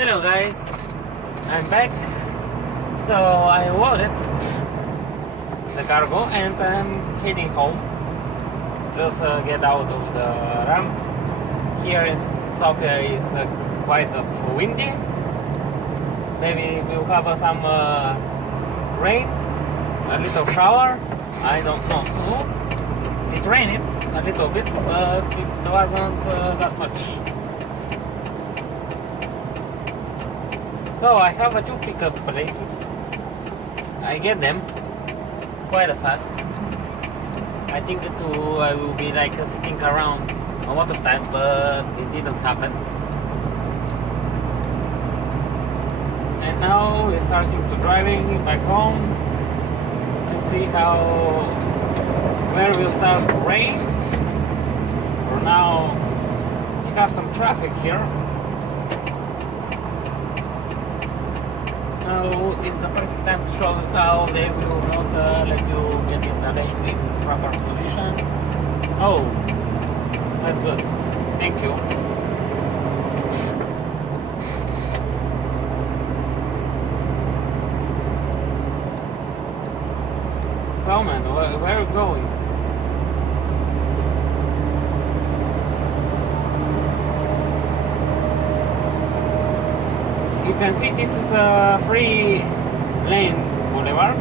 Hello guys, I'm back. So I loaded the cargo and I'm heading home. Just get out of the ramp. Here in Sofia is quite windy. Maybe we'll have some rain, a little shower. I don't know. So it rained a little bit, but it wasn't that much. So I have two pickup places. I get them quite fast. I think I will be like sitting around a lot of time, but it didn't happen. And now we're starting to driving back home. Let's see where will start to rain. For now, we have some traffic here. Now it's the perfect time to show you how they will not let you get in the lane in proper position. Oh, that's good. Thank you. So man, where are we going? You can see this is a free lane boulevard.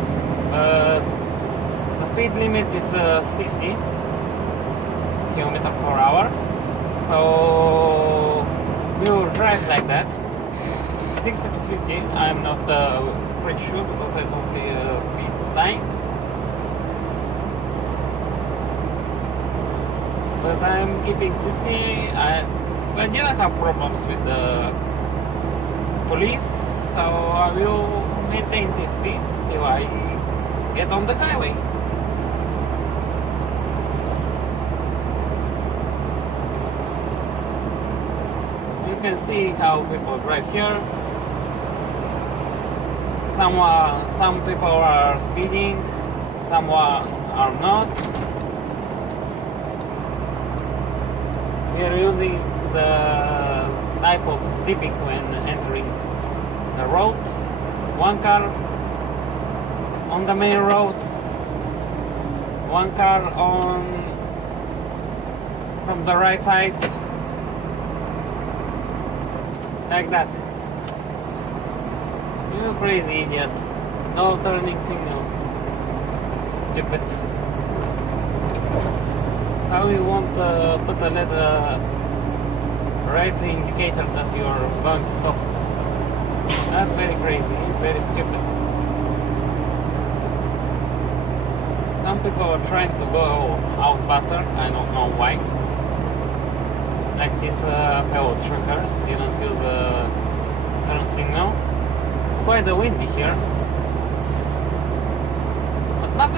The speed limit is 60 km/h. So we will drive like that, 60 to 50. I'm not pretty sure because I don't see a speed sign. But I'm keeping 60. I didn't have problems with the police, so I will maintain this speed till I get on the highway. You can see how people drive here. Some people are speeding, some are not. We are using the type of zipping when entering the road. One car on the main road, one car from the right side, like that. You crazy idiot. No turning signal. Stupid. How you won't put a red indicator that you are going to stop? That's very crazy, very stupid. Some people are trying to go out faster, I don't know why. Like this fellow trucker didn't use a turn signal. It's quite windy here, but not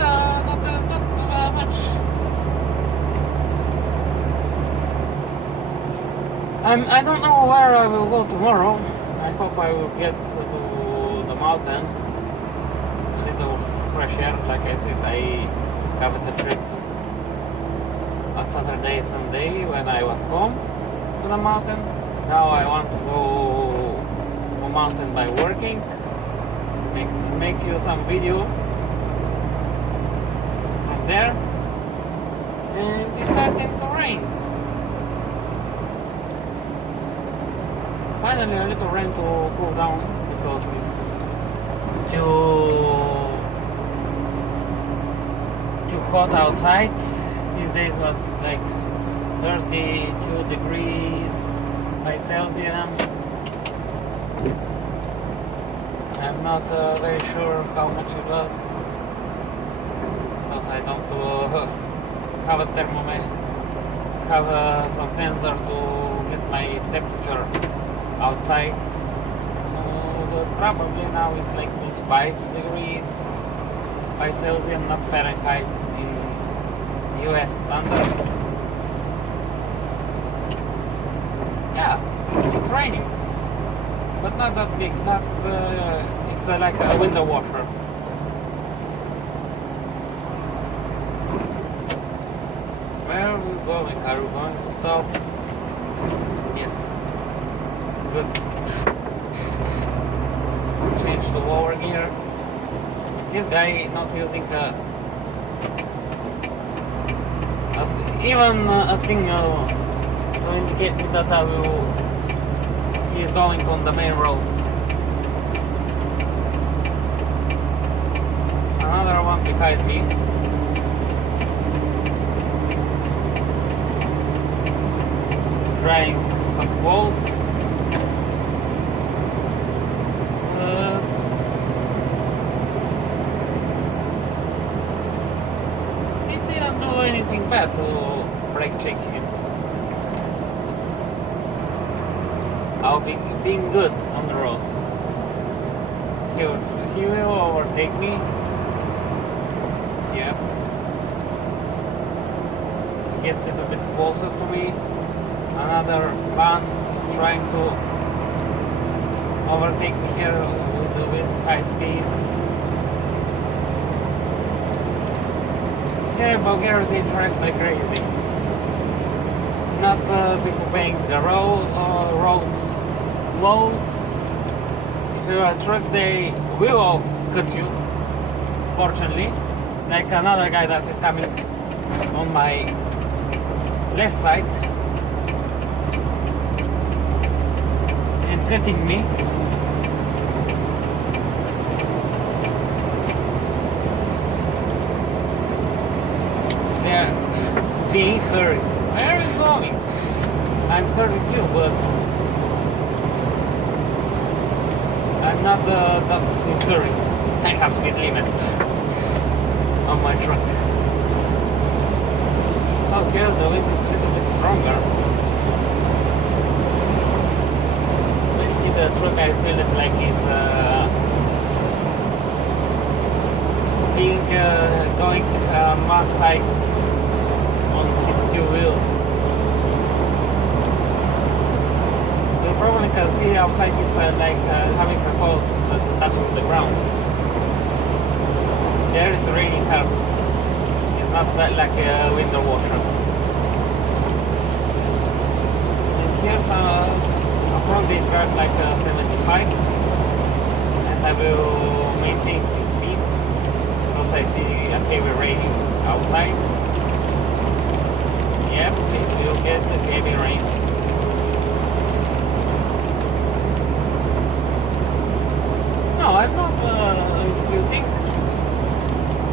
much. I don't know where I will go tomorrow. I hope I will get to the mountain. A little fresh air. Like I said, I have a trip on Saturday, Sunday when I was home to the mountain. Now I want to go to the mountain by working. Make you some video from there. And it's starting to rain. Finally a little rain to cool down because it's too hot outside. These days was like 32 degrees by Celsius. I'm not very sure how much it was because I don't have a thermometer, have some sensor to get my temperature outside. But probably now it's like 25 degrees by Celsius, not Fahrenheit in US standards. Yeah, it's raining, but not that big. It's like a window washer. Where are we going? Are we going to stop? Yes. Good. managed to overgear. This guy not using even a signal to indicate me that he is going on the main road. Another one behind me. Trying some walls. He didn't do anything bad to brake check him. I'll be being good on the road. He will overtake me. Yeah. Get a little bit closer to me. Another van is trying to overtake me here with high speed. Yeah, in Bulgaria they drive like crazy. Not obeying the road laws. If you're a truck, they will cut you. Fortunately, like another guy that is coming on my left side and cutting me. They're being hurried. Where are you going? I'm hurried too, but I'm not that in hurry. I have speed limit on my truck. Oh, here the wind is a little bit stronger. When I hit the truck, I feel it like it's going one side on his two wheels. You probably can see outside it's like having a cold that is touching the ground. There is raining hard. It's not that like a winter water. And here's a front they drive like 75, and I will maintain this speed because I see a heavy rain outside. Yep, it will get a heavy rain. No, I'm not. If you think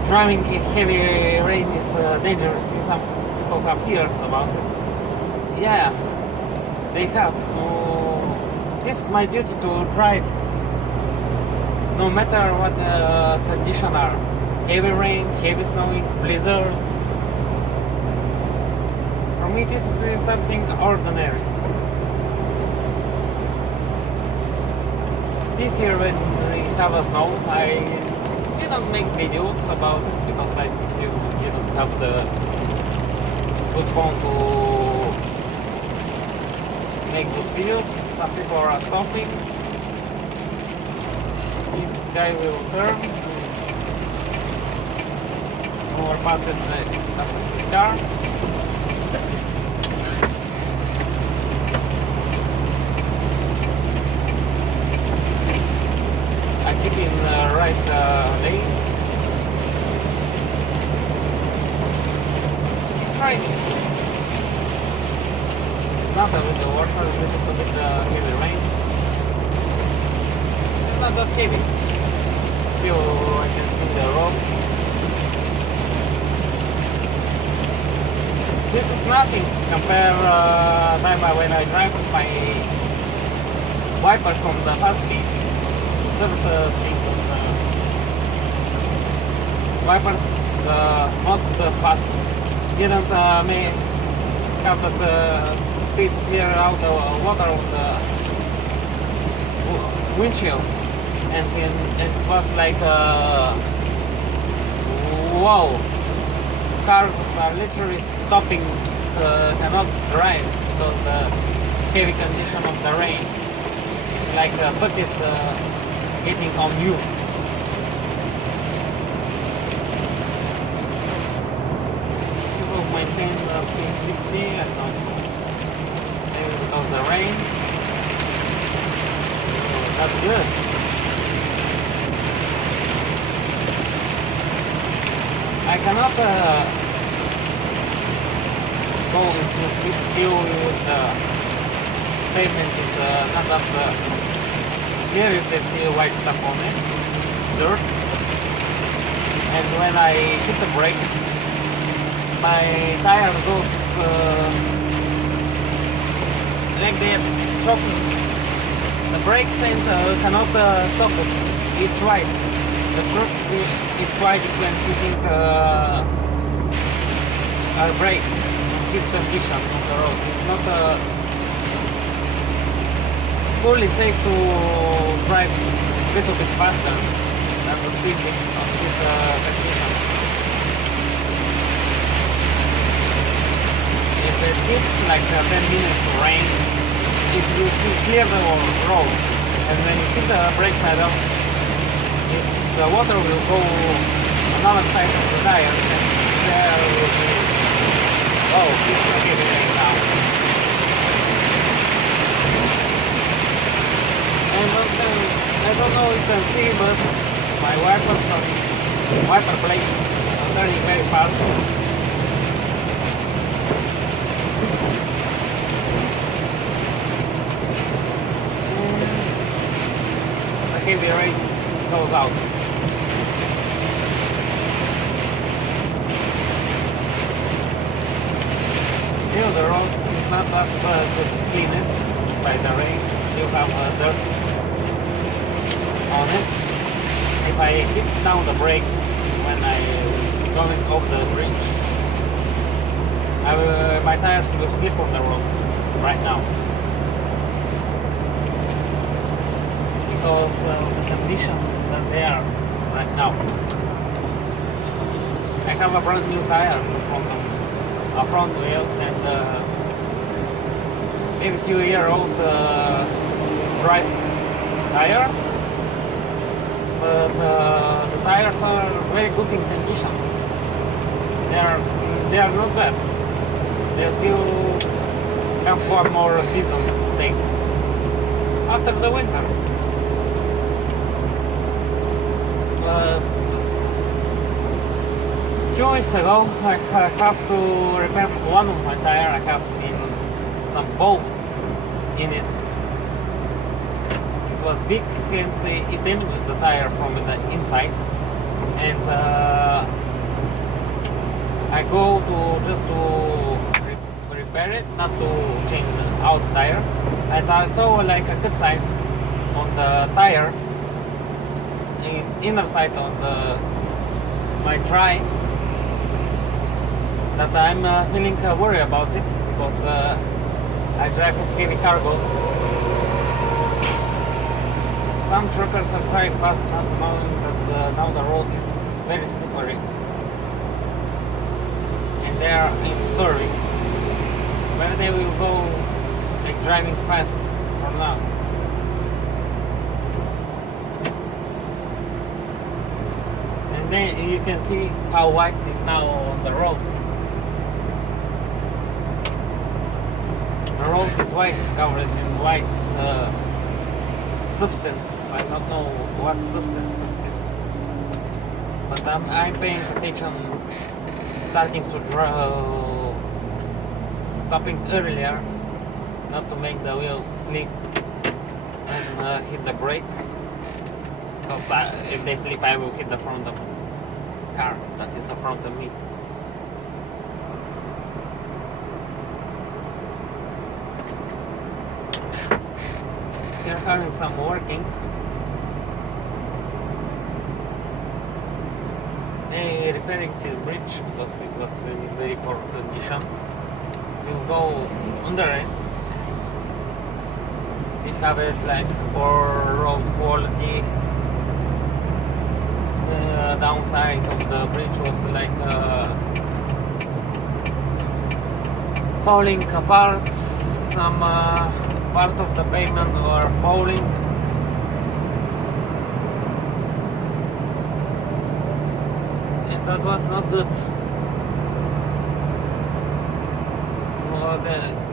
driving heavy rain is dangerous, some people have fears about it. Yeah, they have. This is my duty to drive, no matter what the conditions are. Heavy rain, heavy snowing, blizzards. For me, this is something ordinary. This year when we have a snow, I didn't make videos about it because I still didn't have the good phone to make good videos. Some people are stopping. This guy will turn or pass it after his car. I keep in the right lane. It's raining. Not a little water, a little bit heavy rain. It's not that heavy. Still, I can see the road. This is nothing compared when I drive with my wipers on the fast speed. Third speed on the wipers, the most fast didn't have that speed to clear out the water on the windshield, and it was like wow, cars are literally stopping, cannot drive because the heavy condition of the rain. It's like a bucket getting on you. You will maintain the speed 60 and not maybe because of the rain. That's good. I cannot go in full speed still with the pavement is not that clear if they see white stuff on it, it's dirt. And when I hit the brake, my tire goes like they're choking the brakes and cannot stop it. It's white. The truck is white when hitting a brake in this condition on the road. It's not fully safe to drive a little bit faster than the speed of this condition. If it keeps like 10 minutes to rain, it will clear the road, and when you hit the brake pedal, the water will go on other side of the tires, and there will be, oh, it's getting rain now. And I don't know if you can see, but my wipers on wiper plate are turning very fast. Heavy rain goes out. Still the road is not that cleaned by the rain. Still have dirt on it. If I hit down the brake when I going over the bridge, my tires will slip on the road right now. Because the condition that they are right now. I have a brand new tires front wheels and maybe 2-year-old drive tires, but the tires are very good in condition. They are not bad. They still have one more season to take after the winter. 2 weeks ago, I have to repair one of my tire. I have some bolt in it. It was big and it damaged the tire from the inside. And I go to just to repair it, not to change out the tire. And I saw like a cut side on the tire, inner side on my drives, that I'm feeling worried about it because I drive heavy cargos. Some truckers are driving fast, not knowing that now the road is very slippery and they are in curving. Whether they will go like driving fast or not. And then you can see how white is now on the road. The road is white, covered in white substance. I don't know what substance it is, but I'm paying attention, starting to stopping earlier, not to make the wheels slip and hit the brake. Because if they slip, I will hit the front of the car that is in front of me. They're having some working. They repairing this bridge because it was in very poor condition. You go under it. It have it like poor road quality. The downside of the bridge was like falling apart. Some part of the pavement were falling. And that was not good.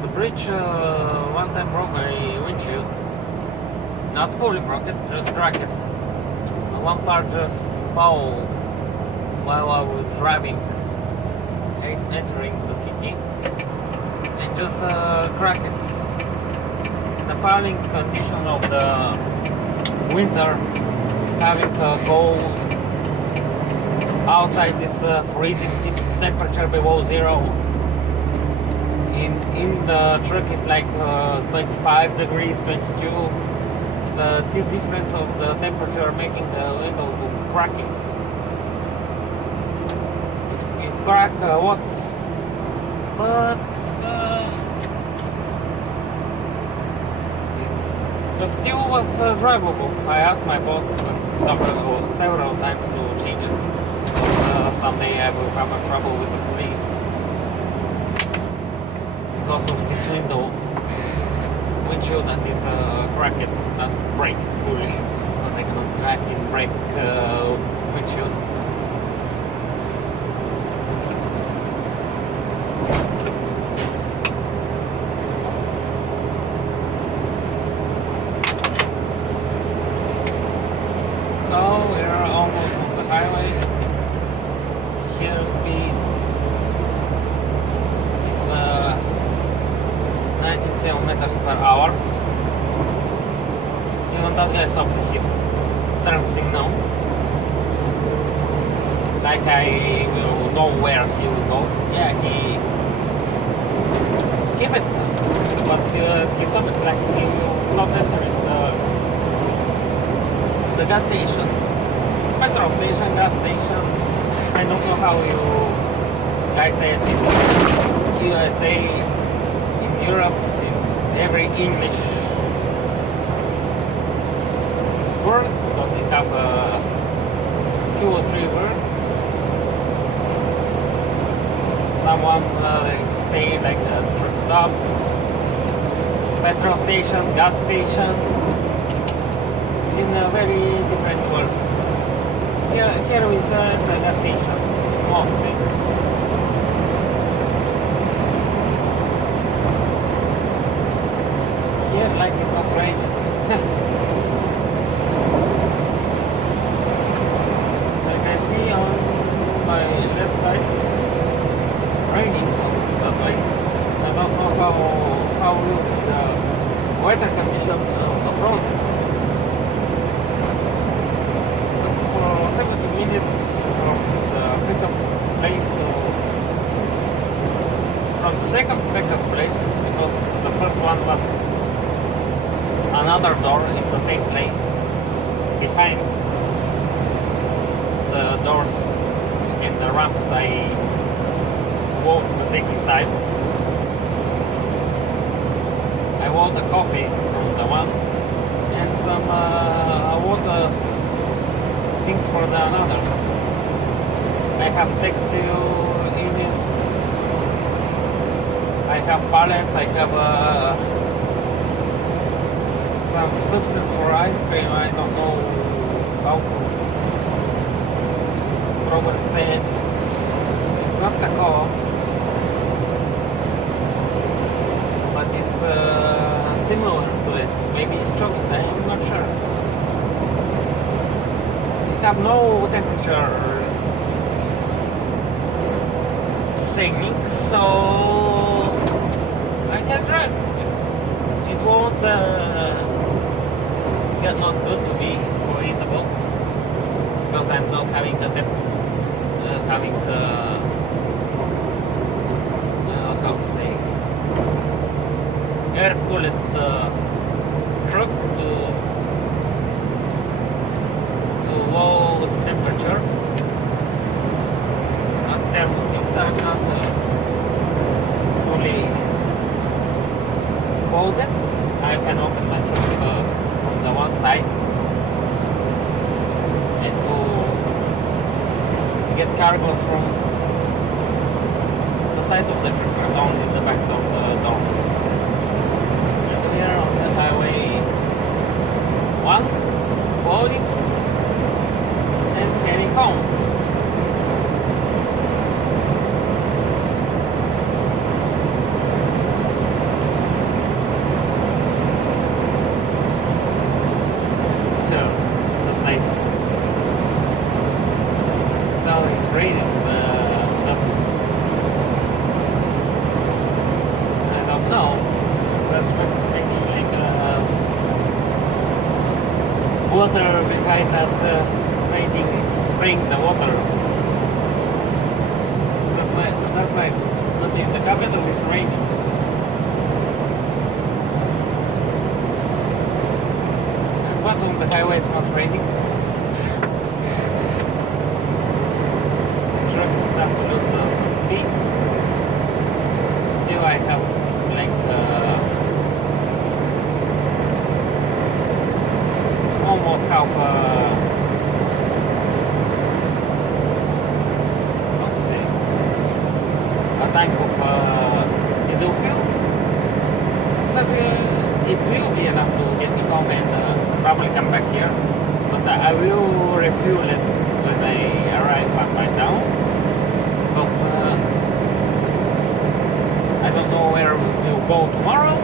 The bridge one time broke my windshield. Not fully broke it, just cracked it. One part just fell while I was driving, entering the city, and just crack it. The falling condition of the winter, having cold outside is freezing temperature below zero. In the truck is like 25 degrees, 22. This difference of the temperature making the window cracking. It cracked a lot, but still was drivable. I asked my boss several times to change it. Someday I will have a trouble with the police because of this windshield that is cracked, not break it fully, because I cannot crack in break windshield. So we are almost on the highway. Here speed is 90 kilometers per hour. Even that guy stopped his turn signal. Like I will know where he will go. Yeah, he keep it, but he stopped it like he will not enter the gas station, petrol station, gas station. I don't know how you guys say it in USA, in Europe, in every English word, because it have 2 or 3 words. Someone say like a truck stop, petrol station, gas station, in very different words. Here we saw the gas station, mostly. Here, like it's not raining. Like I see on my left side, it's raining. But like, I don't know how will be the weather condition on the front. For 70 minutes from the pickup place from the second pickup place, because the first one was another door in the same place behind the doors in the ramps I walked the second time. I bought a coffee from the one and some water things for the another. I have textile in it. I have pallets. I have some substance for ice cream. I don't know how probably say it. It's not cacao, but it's similar to it. Maybe it's chocolate. I'm not sure. Have no temperature saving, so I can drive. It won't get not good to be for eatable, because I'm not having the how to say, air cooled truck to low temperature, not fully close it. I can open my truck from the one side and to get cargoes from the side of the truck or down in the back of the doors. And we are on the highway 1, loading and heading home. So that's nice. So it's truck taking like water behind that spraying the water. That's nice. But in the capital it's raining. But on the highway it's not raining. Truck will start to lose some speed. Still I have like almost half a tank of diesel fuel. It will be enough to get me home and probably come back here. But I will refuel it when I arrive at my town, because I don't know where we'll go tomorrow,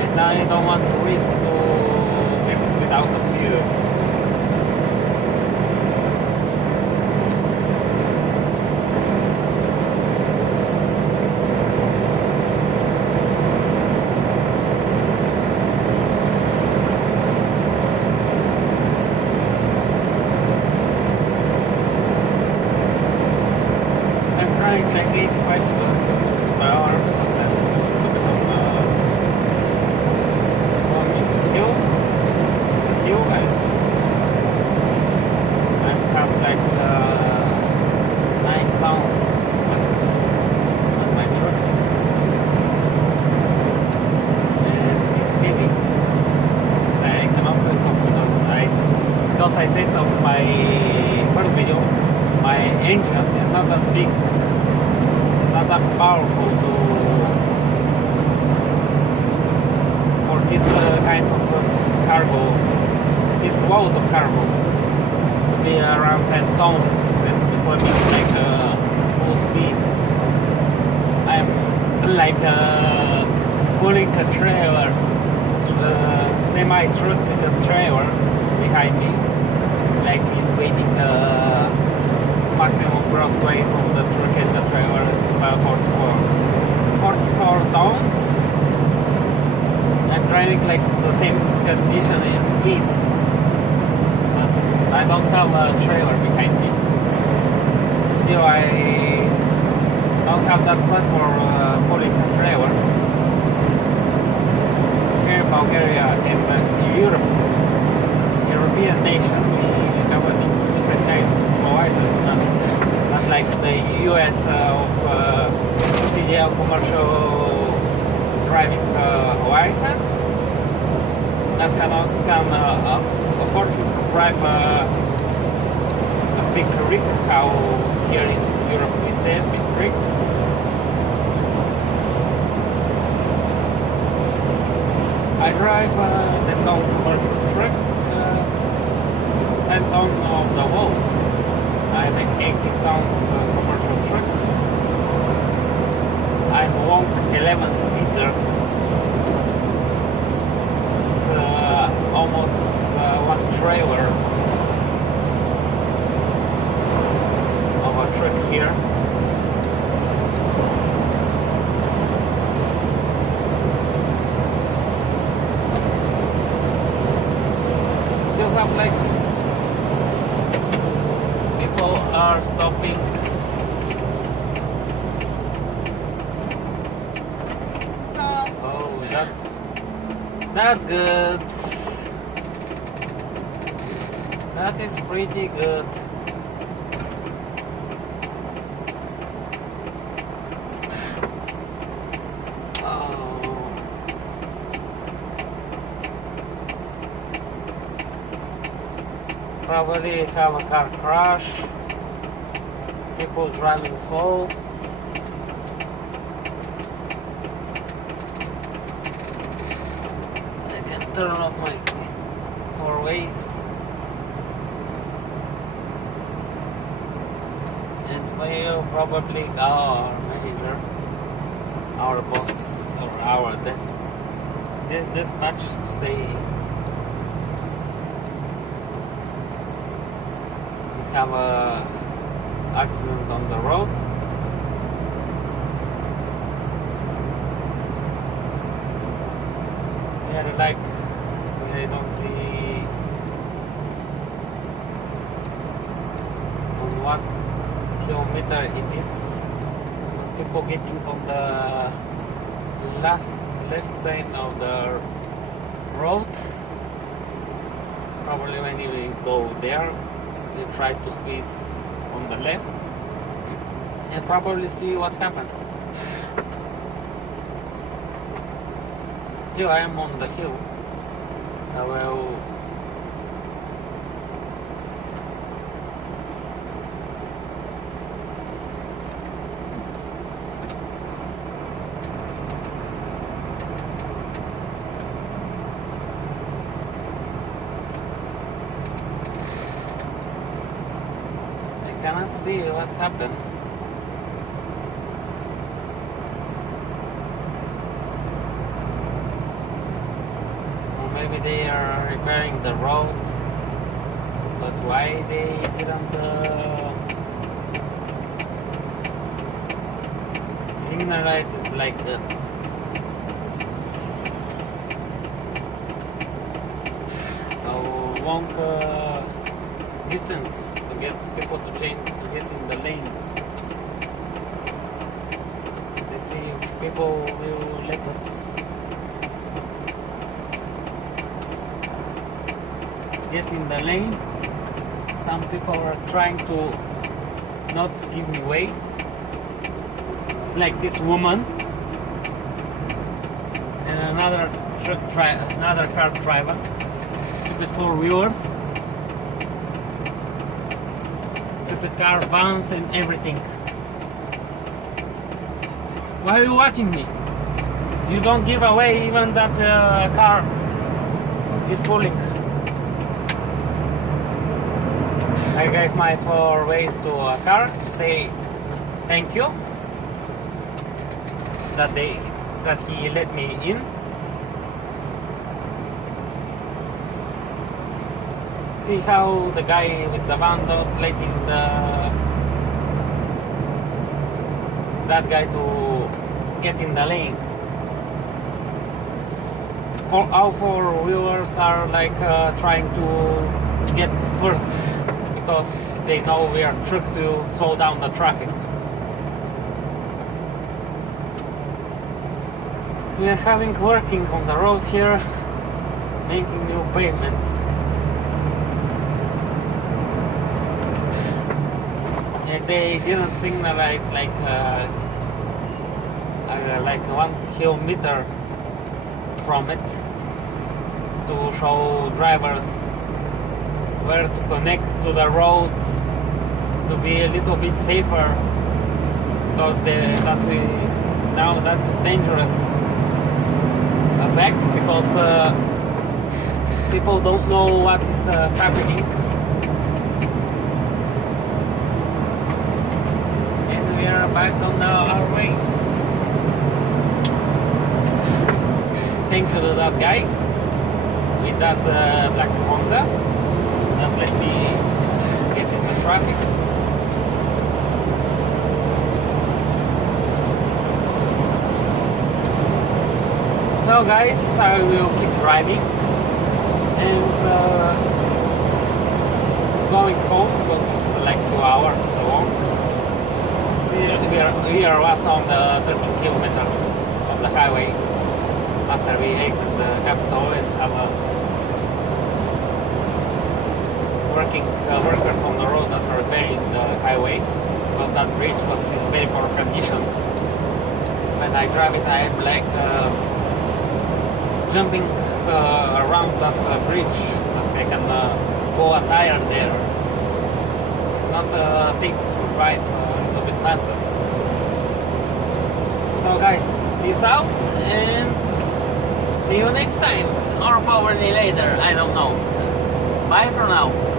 and I don't want to risk to get without a fuel. Like 85 kilometers per hour because I'm a bit of going into hill. It's a hill and I have like 9 pounds on my truck and it's heavy. I cannot cope with those ice because I said on my first video my engine is not that big, not that powerful for this kind of cargo, this load of cargo to be around 10 tons and for me like full speed. I'm like pulling a trailer, semi truck with a trailer behind me, like he's waiting maximum gross weight of the truck and the trailer is about 44 tons. I'm driving like the same condition and speed, but I don't have a trailer behind me. Still I don't have that space for pulling a trailer. Here in Bulgaria and European nation we have a different kinds of license, not like the US of CDL commercial driving license that can afford to drive a big rig, how here in Europe we say big rig. I drive a 10-ton commercial truck, 10 ton of the load. I have an 18 tons commercial truck. I'm long 11 meters. It's almost one trailer of a truck here. Still have like people are stopping. Oh, that's good. That is pretty good. Probably have a car crash, people driving slow. I can turn off my 4 ways and we'll probably our manager, our boss or our dispatch to say have a accident on the road very like I don't see on what kilometer it is. People getting on the left side of the road. Probably when we go there, we try to squeeze on the left and probably see what happened. Still I am on the hill, so I cannot see what happened. Maybe they are repairing the road, but why they didn't signalize it like a long distance to get people to get in the lane? Let's see if people will let us get in the lane. Some people are trying to not give me way, like this woman and another car driver, stupid four-wheelers, stupid car, vans and everything. Why are you watching me? You don't give away even that car is pulling. I gave my 4 ways to a car to say thank you that he let me in. See how the guy with the van not letting that guy to get in the lane. All four-wheelers are like trying to get first, because they know where trucks will slow down the traffic. We are working on the road here, making new pavement. And they didn't signalize like 1 kilometer from it to show drivers where to connect to the road to be a little bit safer, because now that is dangerous back, because people don't know what is happening, and we are back on our way. Thanks to that guy with that black Honda that let me get into traffic. So guys, I will keep driving and going home, because it's like 2 hours long. We are was on the 13 kilometer of the highway after we exit the capital and have a workers on the road that are repairing the highway, because that bridge was in very poor condition. When I drive it, I am like jumping around that bridge. I can go a tire there. It's not safe to drive a little bit faster. So guys, peace out and see you next time, or probably later, I don't know. Bye for now.